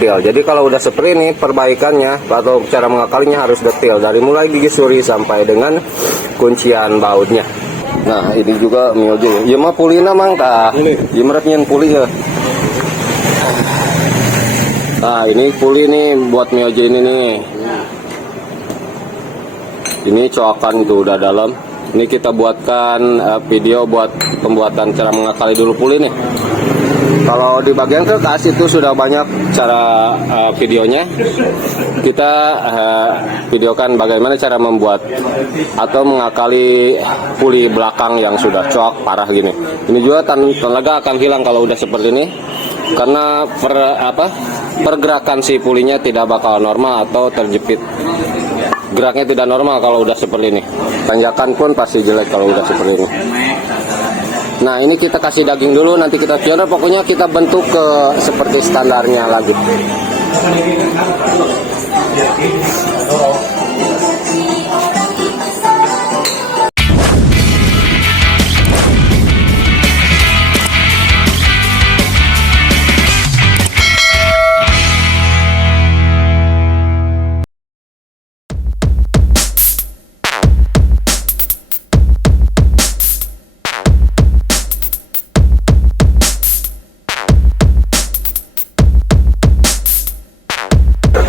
detail. Jadi kalau udah seperti ini, perbaikannya atau cara mengakalinya harus detail dari mulai gigi suri sampai dengan kuncian bautnya. Nah, ini juga mioje. Ya mah pulina mangka. Ya mereknya puli ya. Nah, ini puli nih buat mioje ini nih. Ini coakan tuh udah dalam. Ini kita buatkan video buat pembuatan cara mengakali dulu puli nih. Kalau di bagian kertas itu sudah banyak cara videonya. Kita videokan bagaimana cara membuat atau mengakali puli belakang yang sudah coak parah gini. Ini juga tenaga akan hilang kalau udah seperti ini. Karena pergerakan si pulinya tidak bakal normal atau terjepit. Geraknya tidak normal kalau udah seperti ini. Tanjakan pun pasti jelek kalau udah seperti ini. Nah, ini kita kasih daging dulu, nanti kita cuci. Pokoknya kita bentuk ke seperti standarnya lagi.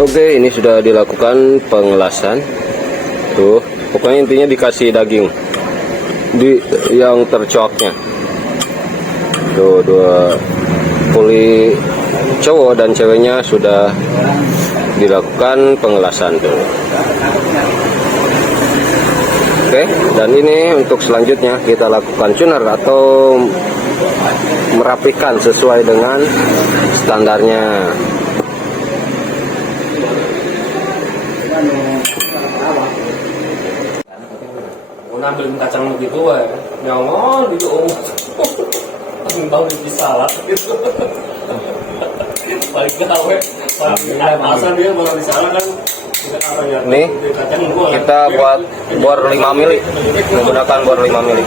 Oke, ini sudah dilakukan pengelasan. Tuh, pokoknya intinya dikasih daging di yang tercoaknya. Tuh, dua puli cowok dan ceweknya sudah dilakukan pengelasan tuh. Oke, dan ini untuk selanjutnya kita lakukan tuner atau merapikan sesuai dengan standarnya. Ngambil kacang gitu ya, nyongol gitu, tahu di salad gitu, balik gawe, asal dia baru di salad kan. Nih kita buat bor 5 mili, menggunakan bor 5 mili.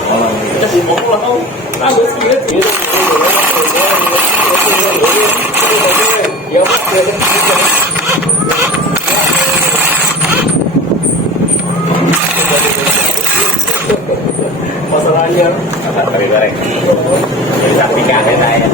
Masalahnya goreng tapi kaget saya.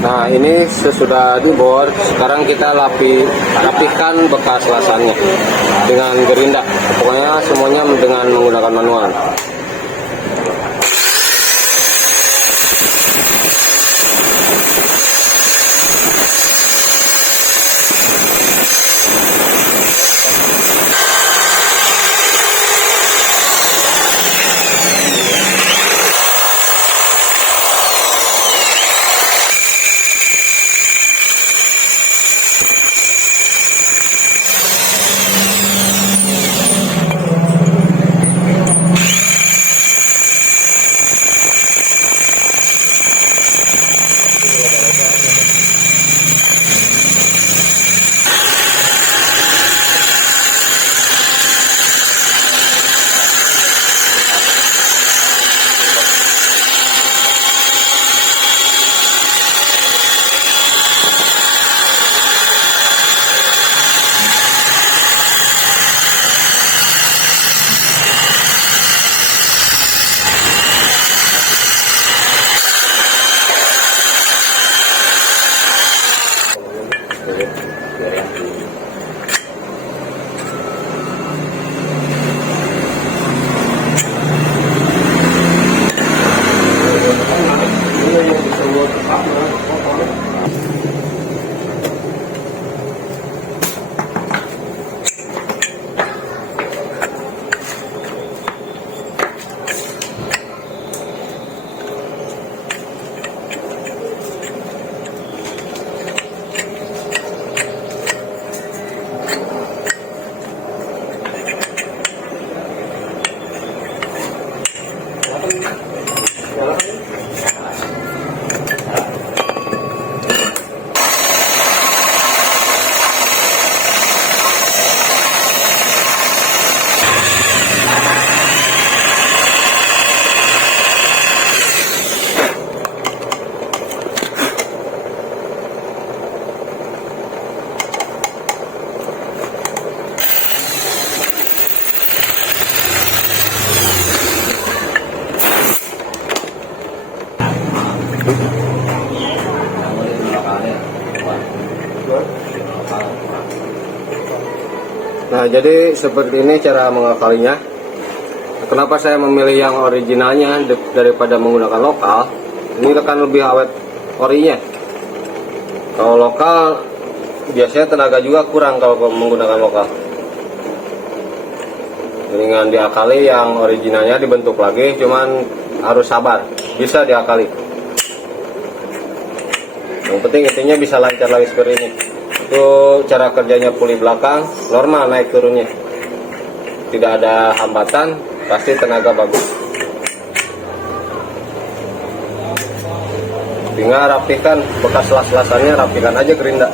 Nah, ini sesudah dibor, sekarang kita rapikan bekas lasannya dengan gerinda. Pokoknya semuanya dengan menggunakan manual. Nah, jadi seperti ini cara mengakalinya. Kenapa saya memilih yang originalnya daripada menggunakan lokal? Ini akan lebih awet orinya. Kalau lokal biasanya tenaga juga kurang kalau menggunakan lokal. Dengan diakali yang originalnya dibentuk lagi, cuman harus sabar, bisa diakali. Yang penting intinya bisa lancar lagi seperti ini. Itu cara kerjanya puli belakang, normal naik turunnya, tidak ada hambatan, pasti tenaga bagus. Tinggal rapikan bekas las-lasannya, rapikan aja gerinda.